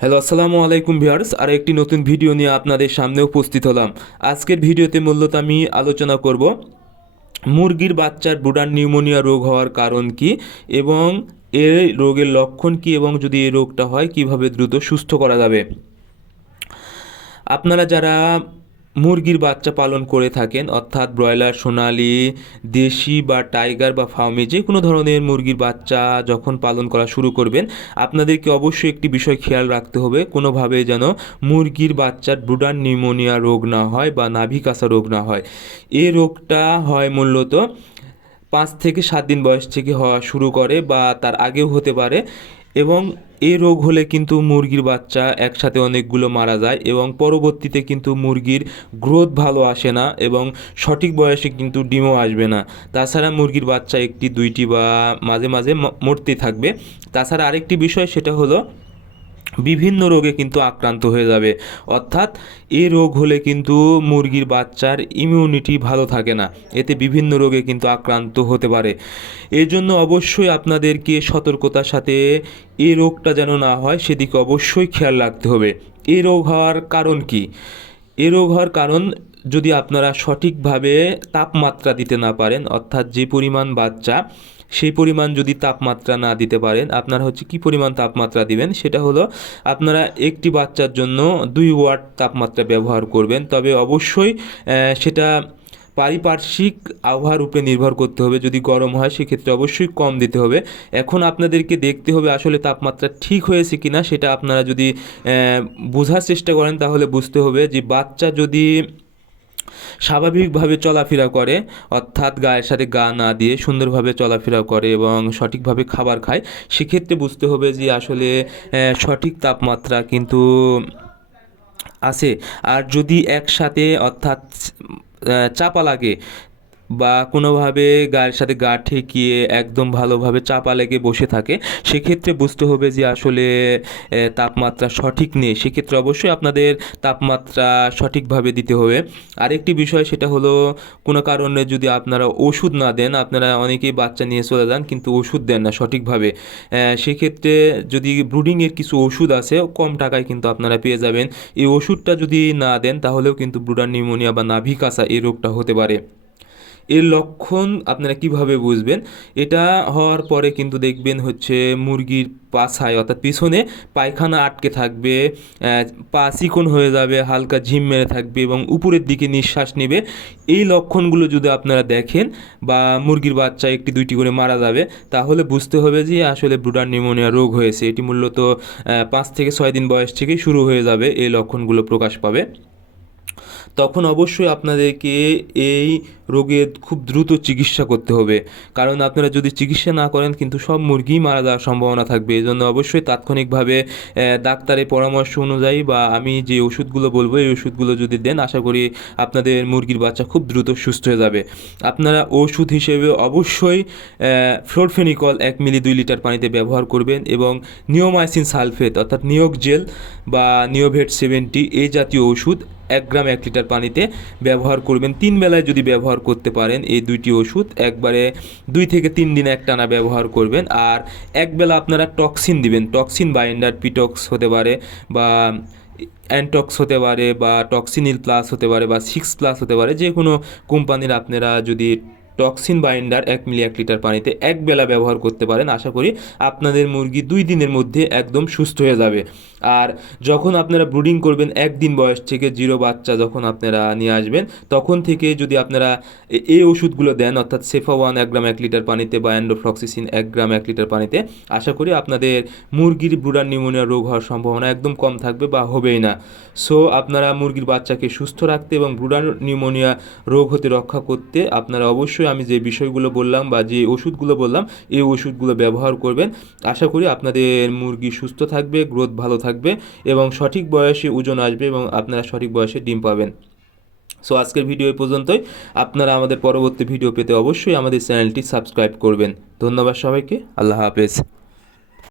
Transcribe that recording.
Hello, আসসালামু আলাইকুম viewers. আর একটি নতুন ভিডিও নিয়ে আপনাদের সামনে উপস্থিত হলাম। আজকের ভিডিওতে মূলত আমি আলোচনা করব মুরগির বাচ্চার বুডান নিউমোনিয়া রোগ হওয়ার কারণ কি এবং এই রোগের লক্ষণ কি এবং যদি এই রোগটা হয়, কীভাবে দ্রুত সুস্থ করা যাবে। আপনারা যারা মুরগির বাচ্চা পালন করে থাকেন, অর্থাৎ ব্রয়লার, সোনালি, দেশি বা টাইগার বা ফার্মে যে কোনো ধরনের মুরগির বাচ্চা যখন পালন করা শুরু করবেন, আপনাদেরকে অবশ্যই একটি বিষয় খেয়াল রাখতে হবে, কোনোভাবে যেন মুরগির বাচ্চার ব্রুডার নিউমোনিয়া রোগ না হয় বা নাভিকাসা রোগ না হয়। এ রোগটা হয় মূলত পাঁচ থেকে সাত দিন বয়স থেকে হওয়া শুরু করে বা তার আগেও হতে পারে এবং এই রোগ হলে কিন্তু মুরগির বাচ্চা একসাথে অনেকগুলো মারা যায় এবং পরবর্তীতে কিন্তু মুরগির গ্রোথ ভালো আসে না এবং সঠিক বয়সে কিন্তু ডিমও আসবে না। তাছাড়া মুরগির বাচ্চা একটি, দুইটি বা মাঝে মাঝে মরতে থাকবে। তাছাড়া আরেকটি বিষয় সেটা হলো বিভিন্ন রোগে কিন্তু আক্রান্ত হয়ে যাবে। অর্থাৎ এই রোগ হলে কিন্তু মুরগির বাচ্চার ইমিউনিটি ভালো থাকে না। এতে বিভিন্ন রোগে কিন্তু আক্রান্ত হতে পারে। এই জন্য অবশ্যই আপনাদেরকে সতর্কতার সাথে এই রোগটা যেন না হয়, সেদিকে অবশ্যই খেয়াল রাখতে হবে। এই রোগ হওয়ার কারণ কি? এ রোগ হওয়ার কারণ যদি আপনারা সঠিকভাবে তাপমাত্রা দিতে না পারেন, অর্থাৎ যে পরিমাণ বাচ্চা সেই পরিমাণ যদি তাপমাত্রা না দিতে পারেন, আপনারা হচ্ছে কি পরিমাণ তাপমাত্রা দিবেন? সেটা হলো আপনারা একটি বাচ্চার জন্য দুই ওয়াট তাপমাত্রা ব্যবহার করবেন। তবে অবশ্যই সেটা পারিপার্শ্বিক আবহাওয়ার উপরে নির্ভর করতে হবে। যদি গরম হয়, সেক্ষেত্রে অবশ্যই কম দিতে হবে। এখন আপনাদেরকে দেখতে হবে আসলে তাপমাত্রা ঠিক হয়েছে কিনা, সেটা আপনারা যদি বোঝার চেষ্টা করেন, তাহলে বুঝতে হবে যে বাচ্চা যদি স্বাভাবিকভাবে চলাফেরা করে, অর্থাৎ গায়ের সাথে গা না দিয়ে সুন্দরভাবে চলাফেরা করে এবং সঠিকভাবে খাবার খায়, সেক্ষেত্রে বুঝতে হবে যে আসলে সঠিক তাপমাত্রা কিন্তু আছে। আর যদি একসাথে অর্থাৎ চাপা লাগে বা কোনোভাবে গায়ের সাথে গা ঠেকিয়ে একদম ভালোভাবে চাপা লেগে বসে থাকে, সেক্ষেত্রে বুঝতে হবে যে আসলে তাপমাত্রা সঠিক নেই। সেক্ষেত্রে অবশ্যই আপনাদের তাপমাত্রা সঠিকভাবে দিতে হবে। আরেকটি বিষয় সেটা হলো, কোনো কারণে যদি আপনারা ওষুধ না দেন, আপনারা অনেকেই বাচ্চা নিয়ে চলে যান কিন্তু ওষুধ দেন না সঠিকভাবে। সেক্ষেত্রে যদি ব্রুডিংয়ের কিছু ওষুধ আছে, কম টাকায় কিন্তু আপনারা পেয়ে যাবেন। এই ওষুধটা যদি না দেন, তাহলেও কিন্তু ব্রুডার নিউমোনিয়া বা নাভিকাসা এই রোগটা হতে পারে। এর লক্ষণ আপনারা কীভাবে বুঝবেন? এটা হওয়ার পরে কিন্তু দেখবেন হচ্ছে মুরগির পাছায় অর্থাৎ পিছনে পায়খানা আটকে থাকবে পা চিকন হয়ে যাবে, হালকা ঝিম মেরে থাকবে এবং উপরের দিকে নিঃশ্বাস নেবে। এই লক্ষণগুলো যদি আপনারা দেখেন বা মুরগির বাচ্চা একটি দুইটি করে মারা যাবে, তাহলে বুঝতে হবে যে আসলে ব্রুডার নিউমোনিয়া রোগ হয়েছে। এটি মূলত পাঁচ থেকে ছয় দিন বয়স থেকেই শুরু হয়ে যাবে, এই লক্ষণগুলো প্রকাশ পাবে। তখন অবশ্যই আপনাদেরকে এই রোগের খুব দ্রুত চিকিৎসা করতে হবে। কারণ আপনারা যদি চিকিৎসা না করেন, কিন্তু সব মুরগি মারা যাওয়ার সম্ভাবনা থাকবে। এই জন্য অবশ্যই তাৎক্ষণিকভাবে ডাক্তারের পরামর্শ অনুযায়ী বা আমি যে ওষুধগুলো বলব, এই ওষুধগুলো যদি দেন, আশা করি আপনাদের মুরগির বাচ্চা খুব দ্রুত সুস্থ হয়ে যাবে। আপনারা ওষুধ হিসেবে অবশ্যই ফ্লোরফেনিকল এক মিলি দুই লিটার পানিতে ব্যবহার করবেন এবং নিওমাইসিন সালফেট, অর্থাৎ নিয়োগ জেল বা নিওভেট সেভেন্টি এই জাতীয় ওষুধ এক গ্রাম এক লিটার পানিতে ব্যবহার করবেন। তিন বেলায় যদি ব্যবহার করতে পারেন, এই দুইটি ওষুধ একবারে দুই থেকে তিন দিন একটানা ব্যবহার করবেন। আর এক বেলা আপনারা টক্সিন দিবেন। টক্সিন বাইন্ডার পিটক্স হতে পারে বা অ্যান্টক্স হতে পারে বা টক্সিনিল প্লাস হতে পারে বা সিক্স প্লাস হতে পারে। যে কোনো কোম্পানির আপনারা যদি টক্সিন বাইন্ডার এক মিলি এক লিটার পানিতে এক বেলা ব্যবহার করতে পারেন। আশা করি আপনাদের মুরগি দুই দিনের মধ্যে একদম সুস্থ হয়ে যাবে। আর যখন আপনারা ব্রুডিং করবেন একদিন বয়স থেকে জিরো বাচ্চা যখন আপনারা নিয়ে আসবেন, তখন থেকে যদি আপনারা এই ওষুধগুলো দেন, অর্থাৎ সেফা ওয়ান এক গ্রাম এক লিটার পানিতে বা অ্যান্ডোফ্লক্সিসিন এক গ্রাম এক লিটার পানিতে, আশা করি আপনাদের মুরগির ব্রুডার নিউমোনিয়া রোগ হওয়ার সম্ভাবনা একদম কম থাকবে বা হবেই না। সো, আপনারা মুরগির বাচ্চাকে সুস্থ রাখতে এবং ব্রুডার নিউমোনিয়া রোগ হতে রক্ষা করতে আপনারা অবশ্যই আমি যে বিষয়গুলো বললাম বা যে ওষুধগুলো বললাম, এই ওষুধগুলো ব্যবহার করবেন। আশা করি আপনাদের মুরগি সুস্থ থাকবে, গ্রোথ ভালো থাকবে এবং সঠিক বয়সে ওজন আসবে এবং আপনারা সঠিক বয়সে ডিম পাবেন। সো আজকের ভিডিও এই পর্যন্তই। আপনারা আমাদের পরবর্তী ভিডিও পেতে অবশ্যই আমাদের চ্যানেলটি সাবস্ক্রাইব করবেন। ধন্যবাদ সবাইকে। আল্লাহ হাফেজ।